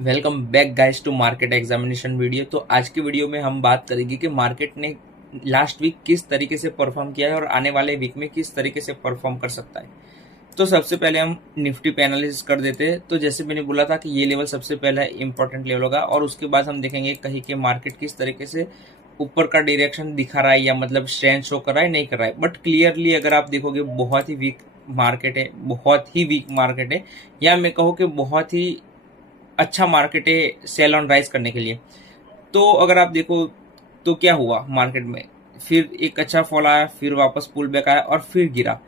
Welcome back guys to market examination video. तो आज की वीडियो में हम बात करेंगे कि मार्केट ने लास्ट वीक किस तरीके से परफॉर्म किया है और आने वाले वीक में किस तरीके से परफॉर्म कर सकता है। तो सबसे पहले हम निफ्टी पे एनालिसिस कर देते हैं। तो जैसे मैंने बोला था कि ये लेवल सबसे पहला इंपॉर्टेंट लेवल होगा और उसके बाद हम देखेंगे कहीं के मार्केट किस तरीके से ऊपर का डायरेक्शन दिखा रहा है या मतलब स्ट्रेंथ शो कर रहा है नहीं कर रहा है। बट क्लियरली अगर आप देखोगे बहुत ही वीक मार्केट है, बहुत ही वीक मार्केट है, या मैं कहूँ कि बहुत ही अच्छा मार्केट है सेल ऑन राइज करने के लिए। तो अगर आप देखो तो क्या हुआ मार्केट में, फिर एक अच्छा फॉल आया, फिर वापस पुल बैक आया और फिर गिरा।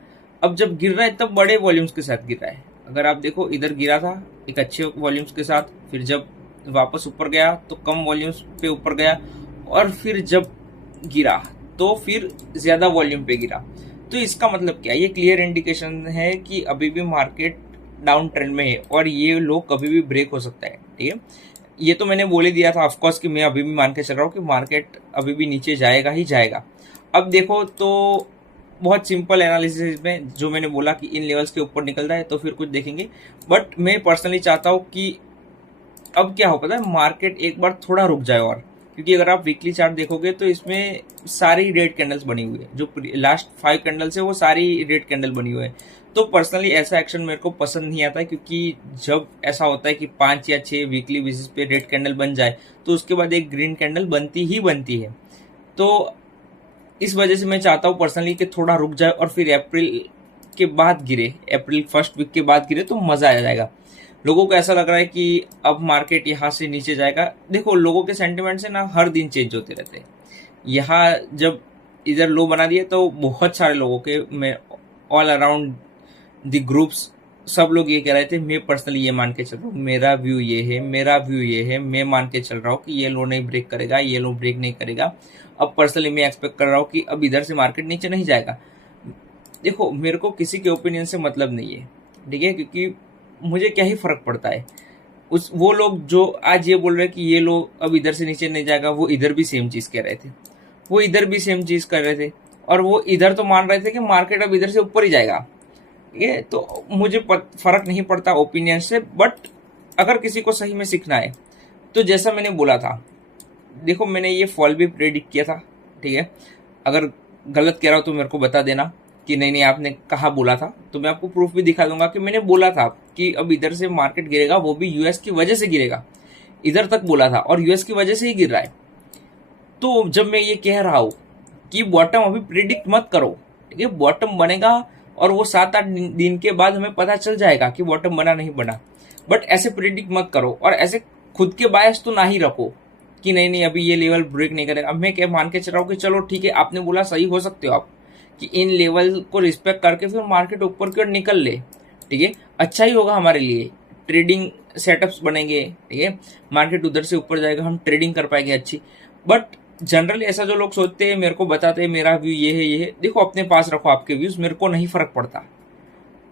अब जब गिर रहा है तब बड़े वॉल्यूम्स के साथ गिर रहा है। अगर आप देखो इधर गिरा था एक अच्छे वॉल्यूम्स के साथ, फिर जब वापस ऊपर गया तो कम वॉल्यूम्स पे ऊपर गया, और फिर जब गिरा तो फिर ज्यादा वॉल्यूम पे गिरा। तो इसका मतलब क्या, ये क्लियर इंडिकेशन है कि अभी भी मार्केट डाउन ट्रेंड में है और ये लो कभी भी ब्रेक हो सकता है। ठीक है, ये तो मैंने बोल ही दिया था ऑफकोर्स कि मैं अभी भी मान के चल रहा हूँ कि मार्केट अभी भी नीचे जाएगा ही जाएगा। अब देखो तो बहुत सिंपल एनालिसिस में जो मैंने बोला कि इन लेवल्स के ऊपर निकल रहा है तो फिर कुछ देखेंगे। बट मैं पर्सनली चाहता हूँ कि अब क्या हो पता है, मार्केट एक बार थोड़ा रुक जाए, और क्योंकि अगर आप वीकली चार्ट देखोगे तो इसमें सारी रेड कैंडल्स बनी हुई है, जो लास्ट 5 कैंडल्स है वो सारी रेड कैंडल बनी हुई है। तो पर्सनली ऐसा एक्शन मेरे को पसंद नहीं आता है, क्योंकि जब ऐसा होता है कि 5 या 6 वीकली बेसिस पे रेड कैंडल बन जाए तो उसके बाद एक ग्रीन कैंडल बनती ही बनती है। तो इस वजह से मैं चाहता हूँ पर्सनली कि थोड़ा रुक जाए और फिर अप्रैल के बाद गिरे, अप्रैल फर्स्ट वीक के बाद गिरे तो मजा आ जाएगा। लोगों को ऐसा लग रहा है कि अब मार्केट यहाँ से नीचे जाएगा। देखो लोगों के सेंटिमेंट से ना हर दिन चेंज होते रहते हैं। यहाँ जब इधर लो बना दिए तो बहुत सारे लोगों के, मैं ऑल अराउंड द ग्रुप्स, सब लोग ये कह रहे थे, मैं पर्सनली ये मान के चल रहा हूँ, मेरा व्यू ये है, मेरा व्यू ये है, मैं मान के चल रहा हूँ कि ये लो नहीं ब्रेक करेगा, ये लो ब्रेक नहीं करेगा। अब पर्सनली मैं एक्सपेक्ट कर रहा हूँ कि अब इधर से मार्केट नीचे नहीं जाएगा। देखो मेरे को किसी के ओपिनियन से मतलब नहीं है, ठीक है, क्योंकि मुझे क्या ही फर्क पड़ता है। उस वो लोग जो आज ये बोल रहे हैं कि ये लोग अब इधर से नीचे नहीं जाएगा, वो इधर भी सेम चीज कह रहे थे, वो इधर भी सेम चीज कर रहे थे, और वो इधर तो मान रहे थे कि मार्केट अब इधर से ऊपर ही जाएगा। ठीक है, तो मुझे फर्क नहीं पड़ता ओपिनियन से। बट अगर किसी को सही में सीखना है तो जैसा मैंने बोला था, देखो मैंने ये फॉल भी प्रेडिक्ट किया था। ठीक है, अगर गलत कह रहा हूं तो मेरे को बता देना कि नहीं नहीं आपने कहा बोला था, तो मैं आपको प्रूफ भी दिखा दूंगा कि मैंने बोला था कि अब इधर से मार्केट गिरेगा, वो भी यूएस की वजह से गिरेगा। इधर तक बोला था और यूएस की वजह से ही गिर रहा है। तो जब मैं ये कह रहा हूं कि बॉटम अभी प्रिडिक्ट मत करो, ठीक है, बॉटम बनेगा और वो 7-8 दिन के बाद हमें पता चल जाएगा कि बॉटम बना नहीं बना। बट ऐसे प्रिडिक्ट मत करो और ऐसे खुद के बायस तो ना ही रखो कि नहीं नहीं अभी ये लेवल ब्रेक नहीं करेगा। अब मैं क्या मान के चल रहा हूँ कि चलो ठीक है, आपने बोला सही, हो सकते हो आप कि इन लेवल को रिस्पेक्ट करके फिर मार्केट ऊपर की ओर निकल ले। ठीक है, अच्छा ही होगा हमारे लिए, ट्रेडिंग सेटअप्स बनेंगे। ठीक है, मार्केट उधर से ऊपर जाएगा, हम ट्रेडिंग कर पाएंगे अच्छी। बट जनरली ऐसा जो लोग सोचते हैं, मेरे को बताते हैं मेरा व्यू ये है ये है, देखो अपने पास रखो आपके व्यूज, मेरे को नहीं फर्क पड़ता।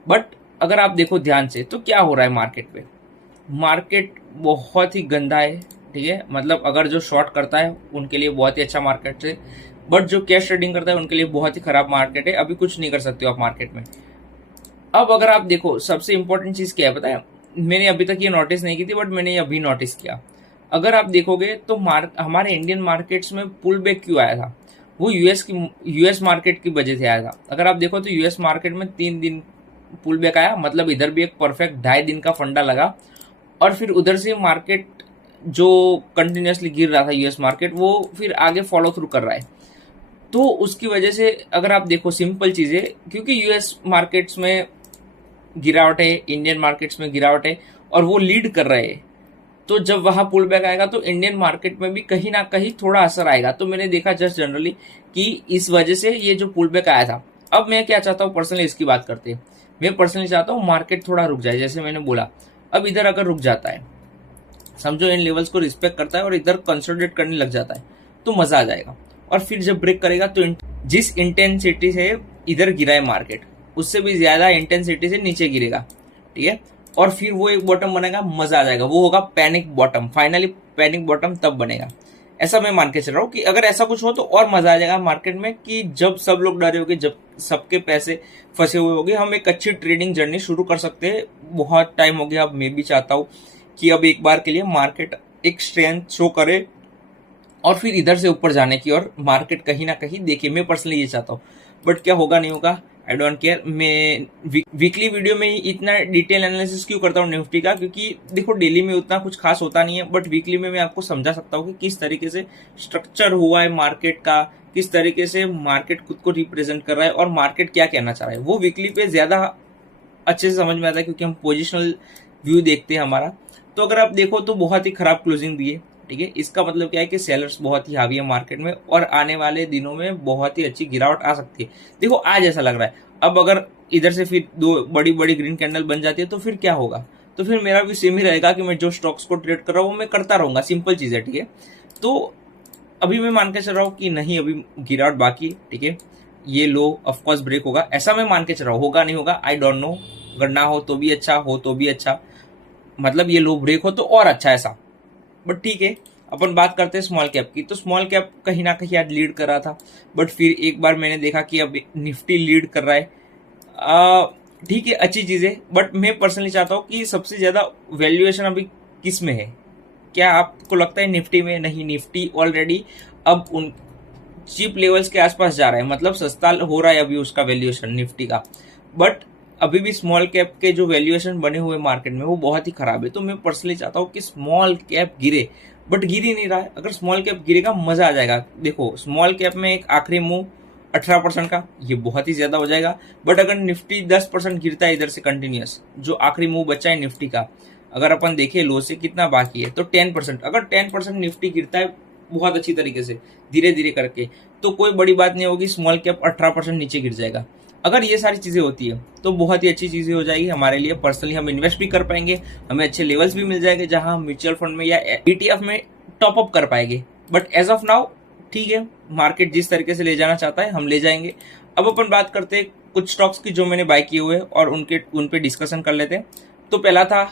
बट अगर आप देखो ध्यान से तो क्या हो रहा है मार्केट पे, मार्केट बहुत ही गंदा है। ठीक है, मतलब अगर जो शॉर्ट करता है उनके लिए बहुत ही अच्छा मार्केट है, बट जो कैश ट्रेडिंग करता है उनके लिए बहुत ही खराब मार्केट है। अभी कुछ नहीं कर सकते हो आप मार्केट में। अब अगर आप देखो सबसे इंपॉर्टेंट चीज क्या है पता है, मैंने अभी तक ये नोटिस नहीं की थी बट मैंने ये अभी नोटिस किया। अगर आप देखोगे तो हमारे इंडियन मार्केट्स में पुल बैक क्यों आया था, वो यूएस मार्केट की वजह से आया था। अगर आप देखो तो यूएस मार्केट में 3 दिन पुल बैक आया, मतलब इधर भी एक परफेक्ट 2.5 दिन का फंडा लगा, और फिर उधर से मार्केट जो कंटिन्यूसली गिर रहा था यूएस मार्केट, वो फिर आगे फॉलो थ्रू कर रहा है। तो उसकी वजह से अगर आप देखो सिंपल चीज है, क्योंकि यूएस मार्केट्स में गिरावट है, इंडियन मार्केट्स में गिरावट है और वो लीड कर रहे हैं, तो जब वहां पुल बैक आएगा तो इंडियन मार्केट में भी कहीं ना कहीं थोड़ा असर आएगा। तो मैंने देखा जस्ट जनरली कि इस वजह से ये जो पुल बैक आया था। अब मैं क्या चाहता हूँ पर्सनली, इसकी बात करते हैं, मैं पर्सनली चाहता हूँ मार्केट थोड़ा रुक जाए, जैसे मैंने बोला। अब इधर अगर रुक जाता है, समझो इन लेवल्स को रिस्पेक्ट करता है और इधर कंसोलिडेट करने लग जाता है, तो मजा आ जाएगा। और फिर जब ब्रेक करेगा तो जिस इंटेंसिटी से इधर गिरा है मार्केट, उससे भी ज्यादा इंटेंसिटी से नीचे गिरेगा। ठीक है, और फिर वो एक बॉटम बनेगा, मजा आ जाएगा, वो होगा panic bottom. Finally panic bottom तब बनेगा, ऐसा मैं मान के चल रहा हूँ कि अगर ऐसा कुछ हो तो और मजा आ जाएगा मार्केट में, कि जब सब लोग डरे होंगे, जब सबके पैसे फंसे हुए होंगे, हम एक अच्छी ट्रेडिंग जर्नी शुरू कर सकते हैं। बहुत टाइम हो गया, अब मैं भी चाहता हूँ कि अब एक बार के लिए मार्केट एक स्ट्रेंथ शो करे और फिर इधर से ऊपर जाने की, और मार्केट कहीं ना कहीं देखिए, मैं पर्सनली ये चाहता हूँ। बट क्या होगा नहीं होगा, आई डोंट केयर। मैं वीकली वीडियो में ही इतना डिटेल एनालिसिस क्यों करता हूँ निफ्टी का, क्योंकि देखो डेली में उतना कुछ खास होता नहीं है, बट वीकली में मैं आपको समझा सकता हूँ कि किस तरीके से स्ट्रक्चर हुआ है मार्केट का, किस तरीके से मार्केट खुद को रिप्रेजेंट कर रहा है और मार्केट क्या कहना चाह रहा है। वो वीकली पे ज्यादा अच्छे से समझ में आता है, क्योंकि हम पोजिशनल व्यू देखते हैं हमारा। तो अगर आप देखो तो बहुत ही खराब क्लोजिंग दी है, ठीक है। इसका मतलब क्या है कि सेलर्स बहुत ही हावी है मार्केट में, और आने वाले दिनों में बहुत ही अच्छी गिरावट आ सकती है। देखो आज ऐसा लग रहा है, अब अगर इधर से फिर दो बड़ी बड़ी ग्रीन कैंडल बन जाती है तो फिर क्या होगा, तो फिर मेरा भी सेम ही रहेगा कि मैं जो स्टॉक्स को ट्रेड कर रहा हूँ वो मैं करता रहूंगा, सिंपल चीज है, ठीक है। तो अभी मैं मान के चल रहा हूँ कि नहीं, अभी गिरावट बाकी है, ठीक है। ये लो ऑफकोर्स ब्रेक होगा, ऐसा मैं मान के चल रहा हूँ। होगा नहीं होगा आई डोंट नो, अगर ना हो तो भी अच्छा, हो तो भी अच्छा, मतलब ये लो ब्रेक हो तो और अच्छा ऐसा। बट ठीक है, अपन बात करते हैं स्मॉल कैप की। तो स्मॉल कैप कहीं ना कहीं आज लीड कर रहा था, बट फिर एक बार मैंने देखा कि अब निफ्टी लीड कर रहा है। ठीक है, अच्छी चीज है, बट मैं पर्सनली चाहता हूँ कि सबसे ज्यादा वैल्यूएशन अभी किस में है। क्या आपको लगता है निफ्टी में? नहीं, निफ्टी ऑलरेडी अब उन चीप लेवल्स के आसपास जा रहा है, मतलब सस्ता हो रहा है अभी उसका वैल्यूएशन निफ्टी का। बट अभी भी स्मॉल कैप के जो वैल्यूएशन बने हुए मार्केट में वो बहुत ही खराब है। तो मैं पर्सनली चाहता हूँ कि स्मॉल कैप गिरे, बट गिर ही नहीं रहा है। अगर स्मॉल कैप गिरेगा मजा आ जाएगा। देखो स्मॉल कैप में एक आखिरी मूव 18% का, ये बहुत ही ज्यादा हो जाएगा। बट अगर निफ्टी 10% गिरता है इधर से कंटिन्यूस, जो आखिरी मूव बचा है निफ्टी का, अगर अपन देखें लो से कितना बाकी है, तो 10%, अगर 10% निफ्टी गिरता है बहुत अच्छी तरीके से धीरे धीरे करके, तो कोई बड़ी बात नहीं होगी, स्मॉल कैप 18% नीचे गिर जाएगा। अगर ये सारी चीजें होती है तो बहुत ही अच्छी चीजें हो जाएगी हमारे लिए। पर्सनली हम इन्वेस्ट भी कर पाएंगे, हमें अच्छे लेवल्स भी मिल जाएंगे जहां हम म्यूचुअल फंड में या ETF में टॉप अप कर पाएंगे। बट एज ऑफ नाउ ठीक है, मार्केट जिस तरीके से ले जाना चाहता है हम ले जाएंगे। अब अपन बात करते हैं कुछ स्टॉक्स की जो मैंने बाय किए हुए और उन पे डिस्कशन कर लेते हैं। तो पहला था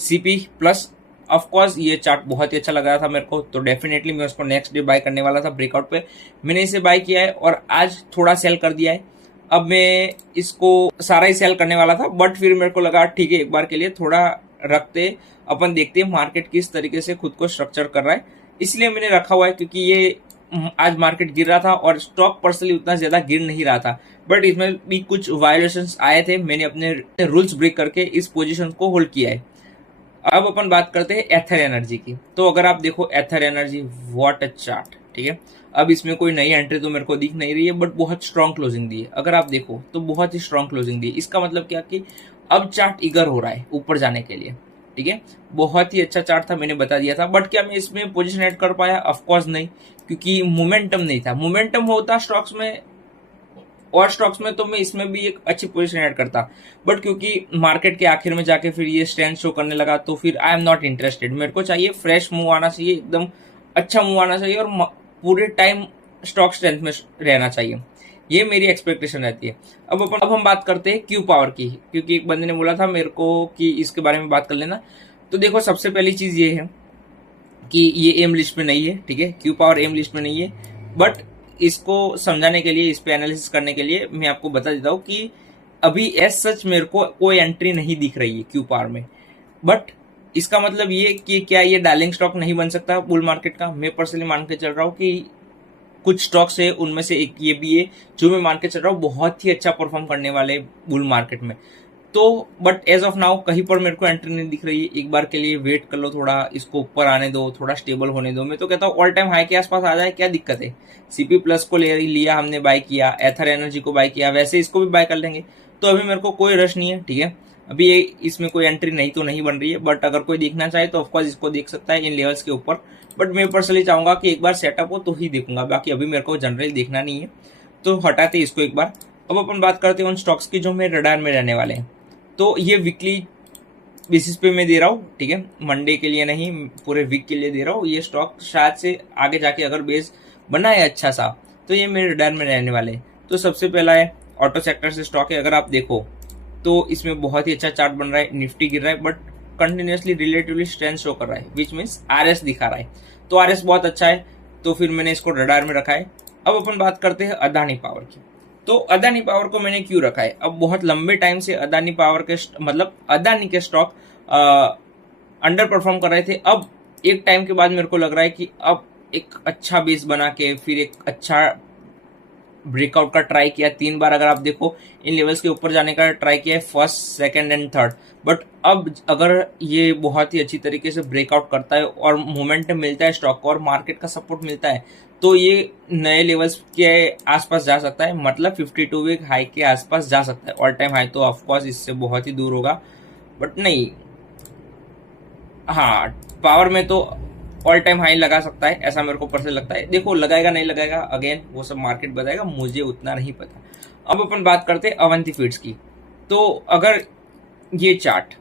CP प्लस। ऑफकोर्स ये चार्ट बहुत ही अच्छा लग रहा था मेरे को, तो डेफिनेटली मैं उसको नेक्स्ट डे बाय करने वाला था ब्रेकआउट पे। मैंने इसे बाय किया है और आज थोड़ा सेल कर दिया है। अब मैं इसको सारा ही सेल करने वाला था, बट फिर मेरे को लगा ठीक है एक बार के लिए थोड़ा रखते, अपन देखते हैं मार्केट किस तरीके से खुद को स्ट्रक्चर कर रहा है, इसलिए मैंने रखा हुआ है। क्योंकि ये आज मार्केट गिर रहा था और स्टॉक पर्सनली उतना ज्यादा गिर नहीं रहा था, बट इसमें भी कुछ वायलेशंस आए थे, मैंने अपने रूल्स ब्रेक करके इस पोजीशन को होल्ड किया है। अब अपन बात करते हैं एथर एनर्जी की। तो अगर आप देखो एथर एनर्जी, व्हाट अ चार्ट, ठीक है। अब इसमें कोई नई एंट्री तो मेरे को दिख नहीं रही है, बट बहुत स्ट्रॉन्ग क्लोजिंग दी है। अगर आप देखो तो बहुत ही स्ट्रॉन्ग क्लोजिंग दी है। इसका मतलब क्या कि अब चार्ट इगर हो रहा है ऊपर जाने के लिए, ठीक है। बहुत ही अच्छा चार्ट था, मैंने बता दिया था। बट क्या मैं इसमें पोजीशन ऐड कर पाया? ऑफकोर्स नहीं, क्योंकि मोमेंटम नहीं था। मोमेंटम होता स्टॉक्स में और स्टॉक्स में तो मैं इसमें भी एक अच्छी पोजीशन ऐड करता, बट क्योंकि मार्केट के आखिर में जाके फिर ये स्ट्रेंथ शो करने लगा, तो फिर आई एम नॉट इंटरेस्टेड। मेरे को चाहिए फ्रेश मूव आना चाहिए, एकदम अच्छा मूव आना चाहिए, और पूरे टाइम स्टॉक स्ट्रेंथ में रहना चाहिए। ये मेरी एक्सपेक्टेशन रहती है। अब हम बात करते हैं क्यू पावर की, क्योंकि एक बंदे ने बोला था मेरे को कि इसके बारे में बात कर लेना। तो देखो सबसे पहली चीज ये है कि ये एम लिस्ट में नहीं है, ठीक है। क्यू पावर एम लिस्ट में नहीं है, बट इसको समझाने के लिए, इस पे एनालिसिस करने के लिए मैं आपको बता देता हूँ कि अभी एज सच मेरे को कोई एंट्री नहीं दिख रही है क्यू पावर में। बट इसका मतलब ये कि क्या ये डार्लिंग स्टॉक नहीं बन सकता बुल मार्केट का? मैं पर्सनली मान के चल रहा हूँ कि कुछ स्टॉक्स है, उनमें से एक ये भी है जो मैं मान के चल रहा हूँ बहुत ही अच्छा परफॉर्म करने वाले बुल मार्केट में। तो बट एज ऑफ नाउ कहीं पर मेरे को एंट्री नहीं दिख रही है। एक बार के लिए वेट कर लो, थोड़ा इसको ऊपर आने दो, थोड़ा स्टेबल होने दो। मैं तो कहता हूँ ऑल टाइम हाई के आसपास आ जाए, क्या दिक्कत है। CP प्लस को लिया हमने, बाय किया, एथर एनर्जी को बाय किया, वैसे इसको भी बाय कर लेंगे। तो अभी मेरे को कोई रश नहीं है, ठीक है। अभी इसमें कोई एंट्री नहीं तो नहीं बन रही है, बट अगर कोई देखना चाहे तो ऑफकोर्स इसको देख सकता है इन लेवल्स के ऊपर। बट मैं पर्सनली चाहूंगा कि एक बार सेटअप हो तो ही देखूंगा, बाकी अभी मेरे को जनरली देखना नहीं है। तो हटाते इसको एक बार। अब अपन बात करते हैं उन स्टॉक्स की जो मेरे रडार में रहने वाले हैं। तो ये वीकली बेसिस पे मैं दे रहा हूँ, ठीक है। मंडे के लिए नहीं, पूरे वीक के लिए दे रहा हूँ। ये स्टॉक शायद से आगे जाके अगर बेस बना है अच्छा सा, तो ये मेरे रडार में रहने वाले। तो सबसे पहला है ऑटो सेक्टर से स्टॉक है। अगर आप देखो तो इसमें बहुत ही अच्छा चार्ट बन रहा है, निफ्टी गिर रहा है, but continuously relatively strength show कर रहा है, विच मीन्स RS दिखा रहा है। तो RS बहुत अच्छा है, तो फिर मैंने इसको रडार में रखा है। अब अपन बात करते हैं अदानी पावर की। तो अदानी पावर को मैंने क्यों रखा है? अब बहुत लंबे टाइम से अदानी पावर के मतलब अदानी के स्टॉक अंडर परफॉर्म कर रहे थे। अब एक टाइम के बाद मेरे को लग रहा है कि अब एक अच्छा बेस बना के फिर एक अच्छा ब्रेकआउट का ट्राई किया। 3 बार अगर आप देखो इन लेवल्स के ऊपर जाने का ट्राई किया है, first, second and third. But अब अगर ये बहुत ही अच्छी तरीके से ब्रेकआउट करता है और मोमेंटम मिलता है स्टॉक को और मार्केट का सपोर्ट मिलता है, तो ये नए लेवल्स के आसपास जा सकता है, मतलब 52 वीक हाई के आसपास जा सकता है। ऑल टाइम हाई तो ऑफकोर्स इससे बहुत ही दूर होगा, बट नहीं, हाँ, पावर में तो ऑल टाइम हाई लगा सकता है, ऐसा मेरे को पर्सनल लगता है। देखो लगाएगा नहीं लगाएगा, अगेन वो सब मार्केट बताएगा, मुझे उतना नहीं पता। अब अपन बात करते हैं अवंती फीड्स की। तो अगर ये चार्ट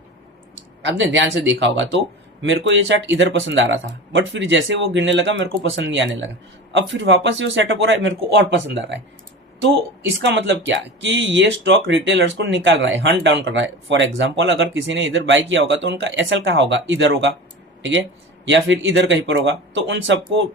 आपने ध्यान से देखा होगा तो मेरे को ये चार्ट इधर पसंद आ रहा था, बट फिर जैसे वो गिरने लगा मेरे को पसंद नहीं आने लगा। अब फिर वापस से वो सेटअप हो रहा है, मेरे को और पसंद आ रहा है। तो इसका मतलब क्या कि ये स्टॉक रिटेलर्स को निकाल रहा है, हंट डाउन कर रहा है। फॉर एग्जांपल अगर किसी ने इधर बाय किया होगा तो उनका एसएल कहाँ होगा, इधर होगा, ठीक है, या फिर इधर कहीं पर होगा। तो उन सबको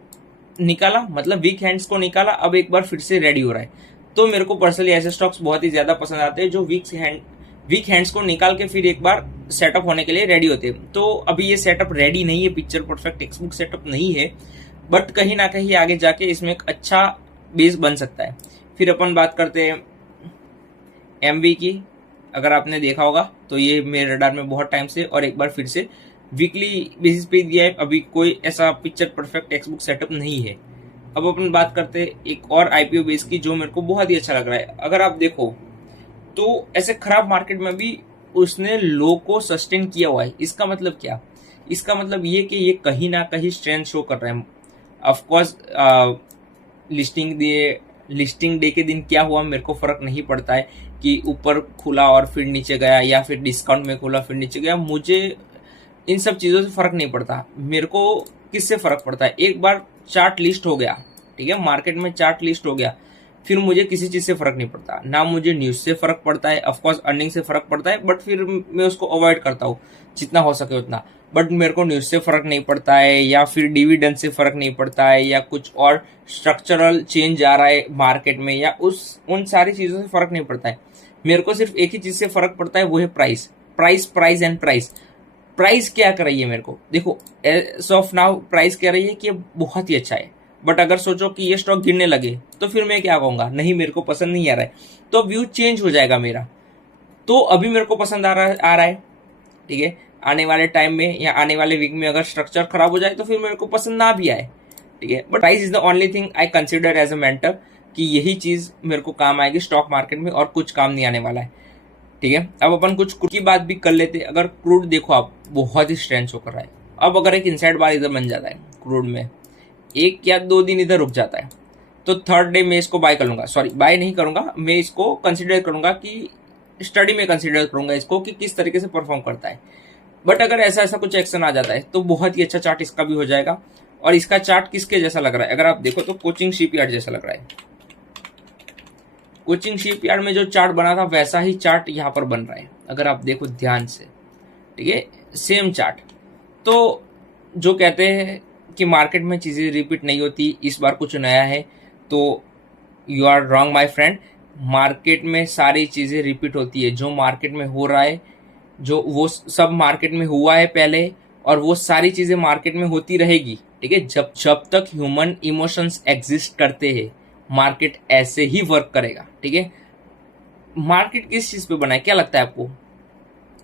निकाला, मतलब वीक हैंड्स को निकाला, अब एक बार फिर से रेडी हो रहा है। तो मेरे को पर्सनली ऐसे स्टॉक्स बहुत ही ज्यादा पसंद आते हैं जो वीक हैंड्स को निकाल के फिर एक बार सेटअप होने के लिए रेडी होते हैं। तो अभी ये सेटअप रेडी नहीं है, picture perfect text book setup नहीं है, बट कहीं ना कहीं आगे जाके इसमें एक अच्छा बेस बन सकता है। फिर अपन बात करते हैं एमवी की। अगर आपने देखा होगा तो ये मेरे रडार में बहुत टाइम से और एक बार फिर से वीकली बेसिस पे दिया है। अभी कोई ऐसा picture perfect text book setup नहीं है। अब अपन बात करते हैं एक और आईपीओ बेस की जो मेरे को बहुत ही अच्छा लग रहा है। अगर आप देखो तो ऐसे खराब मार्केट में भी उसने लो को सस्टेन किया हुआ है। इसका मतलब क्या, इसका मतलब ये कि ये कहीं ना कहीं स्ट्रेंथ शो कर रहा है। ऑफकोर्स लिस्टिंग डे के दिन क्या हुआ मेरे को फर्क नहीं पड़ता है कि ऊपर खुला और फिर नीचे गया या फिर डिस्काउंट में खुला फिर नीचे गया, मुझे इन सब चीजों से फर्क नहीं पड़ता। मेरे को किससे फर्क पड़ता है, एक बार चार्ट लिस्ट हो गया, ठीक है, मार्केट में चार्ट लिस्ट हो गया, फिर मुझे किसी चीज से फर्क नहीं पड़ता। ना मुझे न्यूज से फर्क पड़ता है, ऑफकोर्स अर्निंग से फर्क पड़ता है, बट फिर मैं उसको अवॉइड करता हूँ जितना हो सके उतना। बट मेरे को न्यूज से फर्क नहीं पड़ता है, या फिर डिविडेंड से फर्क नहीं पड़ता है, या कुछ और स्ट्रक्चरल चेंज आ रहा है मार्केट में, या उन सारी चीजों से फर्क नहीं पड़ता है। मेरे को सिर्फ एक ही चीज से फर्क पड़ता है, वो है price, price, price and price. Price क्या कर रही है मेरे को, देखो एज ऑफ नाउ प्राइस कह रही है कि बहुत ही अच्छा है, बट अगर सोचो कि ये स्टॉक गिरने लगे तो फिर मैं क्या कहूंगा, नहीं मेरे को पसंद नहीं आ रहा है, तो व्यू चेंज हो जाएगा मेरा। तो अभी मेरे को पसंद आ रहा है, ठीक है, आने वाले टाइम में या आने वाले वीक में अगर स्ट्रक्चर खराब हो जाए तो फिर मेरे को पसंद ना भी आए, ठीक है। But price is the only thing I consider as a mentor कि यही चीज मेरे को काम आएगी स्टॉक मार्केट में और कुछ काम नहीं आने वाला है, ठीक है। अब अपन कुछ क्रूड की बात भी कर लेते। अगर क्रूड देखो आप बहुत ही स्ट्रेंथ शो कर रहा है। अब अगर एक इनसाइड बार इधर बन जाता है क्रूड में, एक या 2 दिन इधर रुक जाता है, तो थर्ड डे मैं इसको बाय कर लूंगा, सॉरी बाय नहीं करूंगा, मैं इसको कंसिडर करूंगा कि स्टडी में कंसिडर करूंगा इसको कि किस तरीके से परफॉर्म करता है। बट अगर ऐसा कुछ एक्शन आ जाता है तो बहुत ही अच्छा चार्ट इसका भी हो जाएगा। और इसका चार्ट किसके जैसा लग रहा है, अगर आप देखो तो कोचिंग शिपयार्ड जैसा लग रहा है। कोचिंग शिपयार्ड में जो चार्ट बना था वैसा ही चार्ट यहाँ पर बन रहा है, अगर आप देखो ध्यान से, ठीक है, सेम चार्ट। तो जो कहते हैं कि मार्केट में चीजें रिपीट नहीं होती, इस बार कुछ नया है, तो you are wrong my friend. Market में सारी चीजें रिपीट होती है, जो मार्केट में हो रहा है, जो वो सब मार्केट में हुआ है पहले, और वो सारी चीजें मार्केट में होती रहेगी, ठीक है। जब जब तक ह्यूमन इमोशंस एग्जिस्ट करते हैं मार्केट ऐसे ही वर्क करेगा, ठीक है। मार्केट किस चीज पे बना है, क्या लगता है आपको?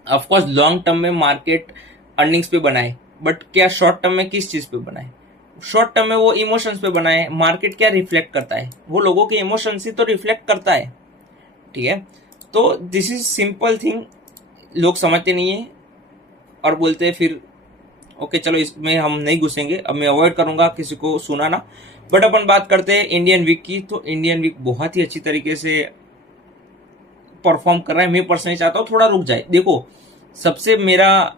ऑफकोर्स लॉन्ग टर्म में मार्केट अर्निंग्स पे बना है, बट क्या शॉर्ट टर्म में किस चीज पे बना है? शॉर्ट टर्म में वो इमोशंस पे बना है। मार्केट क्या रिफ्लेक्ट करता है, वो लोगों के इमोशंस ही तो रिफ्लेक्ट करता है, ठीक है। तो दिस इज सिंपल थिंग, लोग समझते नहीं है और बोलते हैं फिर ओके चलो इसमें हम नहीं घुसेंगे, अब मैं अवॉइड करूंगा किसी को सुनाना। बट अपन बात करते हैं इंडियन वीक की। तो इंडियन वीक बहुत ही अच्छी तरीके से परफॉर्म कर रहा है। मैं पर्सनली चाहता हूँ थोड़ा रुक जाए। देखो सबसे मेरा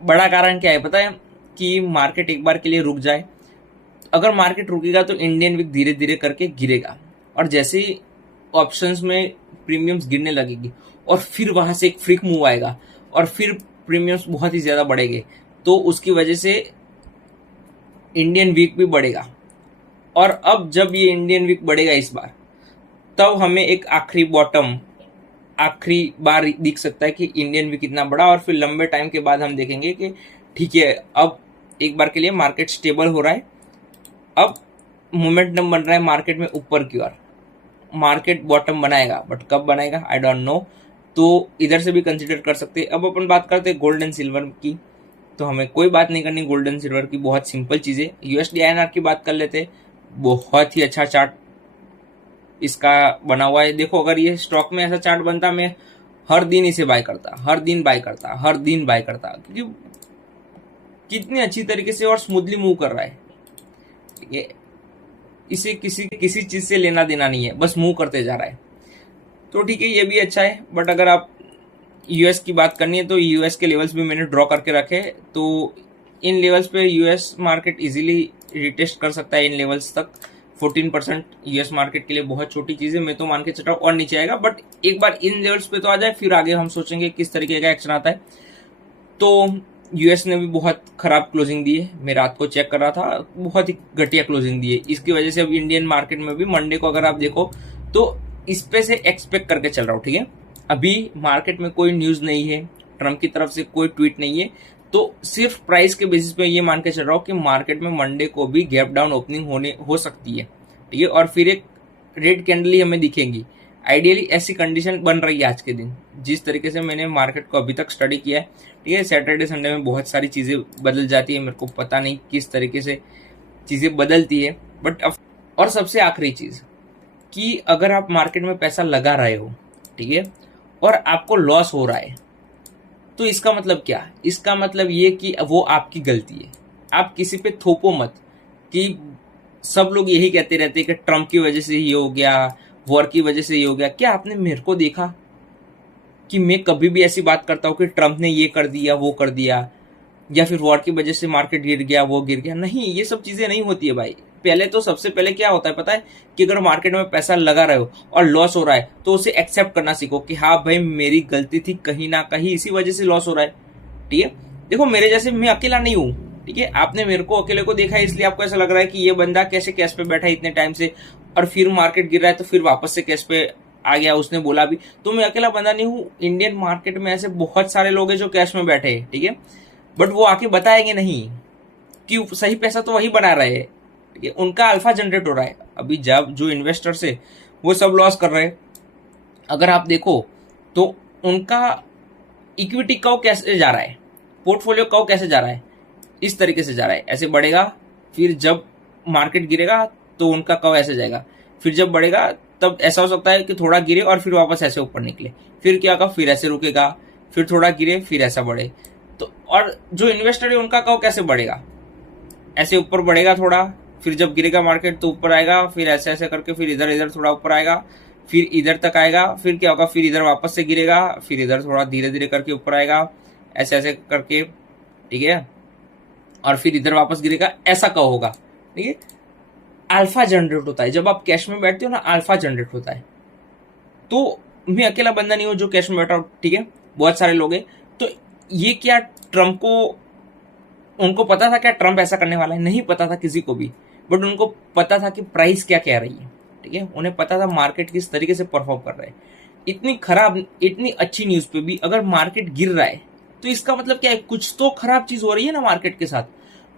बड़ा कारण क्या है पता है, कि मार्केट एक बार के लिए रुक जाए। अगर मार्केट रुकेगा तो इंडियन वीक धीरे धीरे करके गिरेगा, और जैसे ही ऑप्शंस में प्रीमियम्स गिरने लगेगी और फिर वहां से एक फ्रिक मूव आएगा और फिर प्रीमियम्स बहुत ही ज्यादा बढ़ेंगे, तो उसकी वजह से इंडियन वीक भी बढ़ेगा। और अब जब ये इंडियन वीक बढ़ेगा इस बार, तब हमें एक आखिरी बॉटम आखिरी बार दिख सकता है कि इंडियन भी कितना बड़ा, और फिर लंबे टाइम के बाद हम देखेंगे कि ठीक है अब एक बार के लिए मार्केट स्टेबल हो रहा है, अब मोमेंटम बन रहा है मार्केट में ऊपर की ओर, मार्केट बॉटम बनाएगा, बट कब बनाएगा आई डोंट नो। तो इधर से भी कंसिडर कर सकते हैं। अब अपन बात करते हैं गोल्ड एंड सिल्वर की, तो हमें कोई बात नहीं करनी गोल्ड एंड सिल्वर की, बहुत सिंपल चीजें। यूएसडी आईएनआर की बात कर लेते, बहुत ही अच्छा चार्ट इसका बना हुआ है। देखो अगर ये स्टॉक में ऐसा चार्ट बनता, मैं हर दिन इसे बाय करता, हर दिन बाय करता, हर दिन बाय करता, क्योंकि कितनी अच्छी तरीके से और स्मूथली मूव कर रहा है। ठीक है, इसे किसी चीज से लेना देना नहीं है, बस मूव करते जा रहा है। तो ठीक है, ये भी अच्छा है। बट अगर आप यूएस की बात करनी है तो यूएस के लेवल्स भी मैंने ड्रॉ करके रखे, तो इन लेवल्स पे यूएस मार्केट इजीली रिटेस्ट कर सकता है। इन लेवल्स तक 14% यूएस मार्केट के लिए बहुत छोटी चीज है, मैं तो मान के चल रहा हूँ और नीचे आएगा, बट एक बार इन लेवल्स पे तो आ जाए, फिर आगे हम सोचेंगे किस तरीके का एक्शन आता है। तो यूएस ने भी बहुत खराब क्लोजिंग दी है, मैं रात को चेक कर रहा था, बहुत ही घटिया क्लोजिंग दी है। इसकी वजह से अब इंडियन मार्केट में भी मंडे को अगर आप देखो तो इस पे से एक्सपेक्ट करके चल रहा हूँ। ठीक है, अभी मार्केट में कोई न्यूज नहीं है, ट्रम्प की तरफ से कोई ट्वीट नहीं है, तो सिर्फ प्राइस के बेसिस पे ये मान के चल रहा हूँ कि मार्केट में मंडे को भी गैप डाउन ओपनिंग हो सकती है। ठीक है, और फिर एक रेड कैंडल ही हमें दिखेंगी। आइडियली ऐसी कंडीशन बन रही है आज के दिन, जिस तरीके से मैंने मार्केट को अभी तक स्टडी किया है। ठीक है, सैटरडे संडे में बहुत सारी चीजें बदल जाती है, मेरे को पता नहीं किस तरीके से चीजें बदलती है, बट और सबसे आखिरी चीज कि अगर आप मार्केट में पैसा लगा रहे हो, ठीक है, और आपको लॉस हो रहा है, तो इसका मतलब क्या? इसका मतलब ये कि वो आपकी गलती है। आप किसी पे थोपो मत कि सब लोग यही कहते रहते हैं कि ट्रम्प की वजह से ये हो गया, वॉर की वजह से ये हो गया। क्या आपने मेरे को देखा कि मैं कभी भी ऐसी बात करता हूँ कि ट्रम्प ने ये कर दिया, वो कर दिया, या फिर वॉर की वजह से मार्केट गिर गया, वो गिर गया? नहीं, ये सब चीजें नहीं होती है भाई। पहले तो सबसे पहले क्या होता है पता है, कि अगर मार्केट में पैसा लगा रहे हो और लॉस हो रहा है तो उसे एक्सेप्ट करना सीखो कि हाँ भाई मेरी गलती थी, कहीं ना कहीं इसी वजह से लॉस हो रहा है। ठीक है, देखो मेरे जैसे मैं अकेला नहीं हूं। ठीक है, आपने मेरे को अकेले को देखा है, इसलिए आपको ऐसा लग रहा है कि ये बंदा कैसे कैश पे बैठा है इतने टाइम से, और फिर मार्केट गिर रहा है तो फिर वापस से कैश पे आ गया, उसने बोला भी। तो मैं अकेला बंदा नहीं हूँ, इंडियन मार्केट में ऐसे बहुत सारे लोग हैं जो कैश में बैठे हैं। ठीक है, बट वो आके बताएंगे नहीं कि सही पैसा तो वही बना रहे हैं। ठीक है, उनका अल्फा जनरेट हो रहा है। अभी जब जो इन्वेस्टर्स है वो सब लॉस कर रहे हैं, अगर आप देखो तो उनका इक्विटी कर्व कैसे जा रहा है, पोर्टफोलियो कर्व कैसे जा रहा है, इस तरीके से जा रहा है, ऐसे बढ़ेगा, फिर जब मार्केट गिरेगा तो उनका कर्व ऐसे जाएगा, फिर जब बढ़ेगा तब ऐसा हो सकता है कि थोड़ा गिरे और फिर वापस ऐसे ऊपर निकले, फिर क्या होगा, फिर ऐसे रुकेगा, फिर थोड़ा गिरे, फिर ऐसा बढ़े। तो और जो इन्वेस्टर है उनका कर्व कैसे बढ़ेगा, ऐसे ऊपर बढ़ेगा थोड़ा, फिर जब गिरेगा मार्केट तो ऊपर आएगा, फिर ऐसे ऐसे करके फिर इधर इधर थोड़ा ऊपर आएगा, फिर इधर तक आएगा, फिर क्या होगा, फिर इधर वापस से गिरेगा, फिर इधर थोड़ा धीरे धीरे करके ऊपर आएगा, ऐसे ऐसे करके। ठीक है, और फिर इधर वापस गिरेगा, ऐसा कर्व होगा। ठीक है, अल्फा जनरेट होता है जब आप कैश में बैठते हो ना, अल्फा जनरेट होता है। तो मैं अकेला बंदा नहीं हूं जो कैश में बैठा हूं। ठीक है, बहुत सारे लोग हैं। तो ये क्या ट्रम्प को, उनको पता था क्या ट्रम्प ऐसा करने वाला है? नहीं पता था किसी को भी, बट उनको पता था कि प्राइस क्या कह रही है। ठीक है, उन्हें पता था मार्केट किस तरीके से परफॉर्म कर रहा है। इतनी खराब, इतनी अच्छी न्यूज पे भी अगर मार्केट गिर रहा है तो इसका मतलब क्या है, कुछ तो खराब चीज हो रही है ना मार्केट के साथ।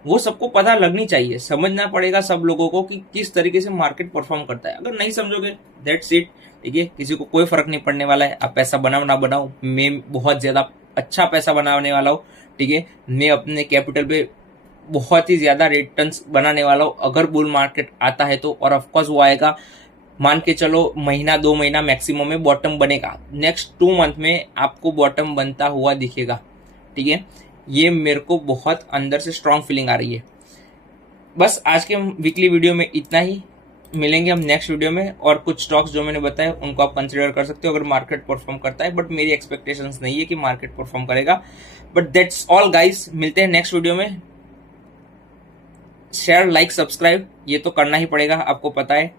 वो सबको पता लगनी चाहिए, समझना पड़ेगा सब लोगों को कि किस तरीके से मार्केट परफॉर्म करता है। अगर नहीं समझोगे दैट्स इट। ठीक है, किसी को कोई फर्क नहीं पड़ने वाला है, आप पैसा बनाओ ना बनाओ, मैं बहुत ज्यादा अच्छा पैसा बनाने वाला हूँ। ठीक है, मैं अपने कैपिटल पे बहुत ही ज्यादा रिटर्न्स बनाने वाला हूँ अगर बुल मार्केट आता है तो। और ऑफकोर्स वो आएगा, मान के चलो महीना 2 महीना मैक्सिमम में बॉटम बनेगा। नेक्स्ट 2 मंथ में आपको बॉटम बनता हुआ दिखेगा। ठीक है, ये मेरे को बहुत अंदर से स्ट्रांग फीलिंग आ रही है। बस आज के वीकली वीडियो में इतना ही, मिलेंगे हम नेक्स्ट वीडियो में। और कुछ स्टॉक्स जो मैंने बताए उनको आप कंसिडर कर सकते हो अगर मार्केट परफॉर्म करता है, बट मेरी एक्सपेक्टेशंस नहीं है कि मार्केट परफॉर्म करेगा। बट दैट्स ऑल गाइस, मिलते हैं नेक्स्ट वीडियो में। शेयर, लाइक, सब्सक्राइब ये तो करना ही पड़ेगा, आपको पता है।